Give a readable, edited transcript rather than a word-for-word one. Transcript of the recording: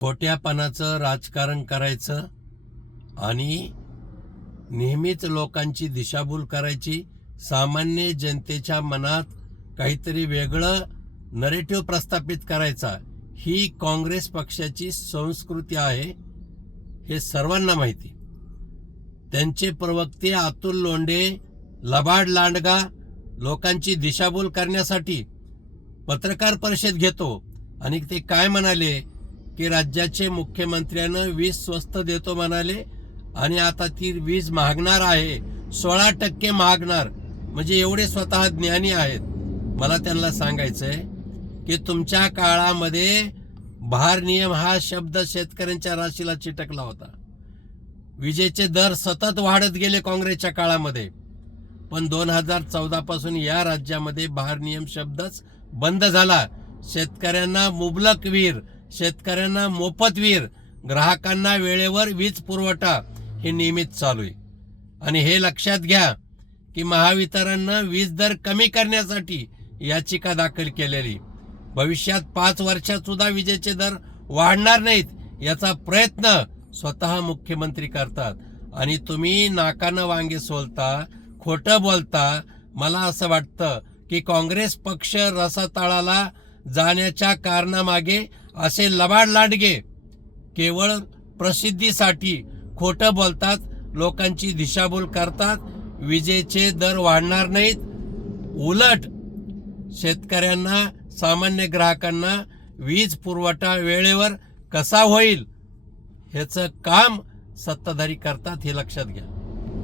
खोट्यापणाचं राजकारण करायचं आणि नेहमीच लोकांची दिशाभूल करायची, सामान्य जनतेच्या मनात काहीतरी वेगळं नरेटिव्ह प्रस्थापित करायचा, ही काँग्रेस पक्षाची संस्कृती आहे, हे सर्वांना माहिती. त्यांचे प्रवक्ते अतुल लोंढे लबाड लांडगा लोकांची दिशाभूल करण्यासाठी पत्रकार परिषद घेतो आणि ते काय म्हणाले की राज्याचे मुख्यमंत्र्यानं वीज स्वस्त देतो म्हणाले आणि आता ती वीज महागणार आहे, 16% महागणार. म्हणजे एवढे स्वतः ज्ञानी आहेत. मला त्यांना सांगायचंय की तुमच्या काळामध्ये भारनियम हा शब्द शेतकऱ्यांच्या राशीला चिटकला होता. विजेचे दर सतत वाढत गेले काँग्रेसच्या काळामध्ये, पण 2014 पासून या राज्यामध्ये भारनियम शब्दच बंद झाला. शेतकऱ्यांना मुबलक वीर, शेतकऱ्यांना मोफत वीर, ग्राहकांना वेळेवर वीज पुरवठा हे नियमित चालू आहे. आणि हे लक्षात घ्या की महावितरणनं वीज दर कमी करण्यासाठी याचिका दाखल केलेली. भविष्यात 5 वर्षात सुद्धा विजेचे दर वाढणार नाहीत याचा प्रयत्न स्वतः मुख्यमंत्री करतात आणि तुम्ही नाकानं वांगे सोलता, खोटं बोलता. मला असं वाटतं की काँग्रेस पक्ष रसातळाला जाण्याच्या कारणामागे असे लबाड लांडगे केवळ प्रसिद्धीसाठी खोटं बोलतात, लोकांची दिशाभूल करतात. विजेचे दर वाढणार नाहीत, उलट शेतकऱ्यांना, सामान्य ग्राहकांना वीज पुरवठा वेळेवर कसा होईल ह्याचं काम सत्ताधारी करतात, हे लक्षात घ्या.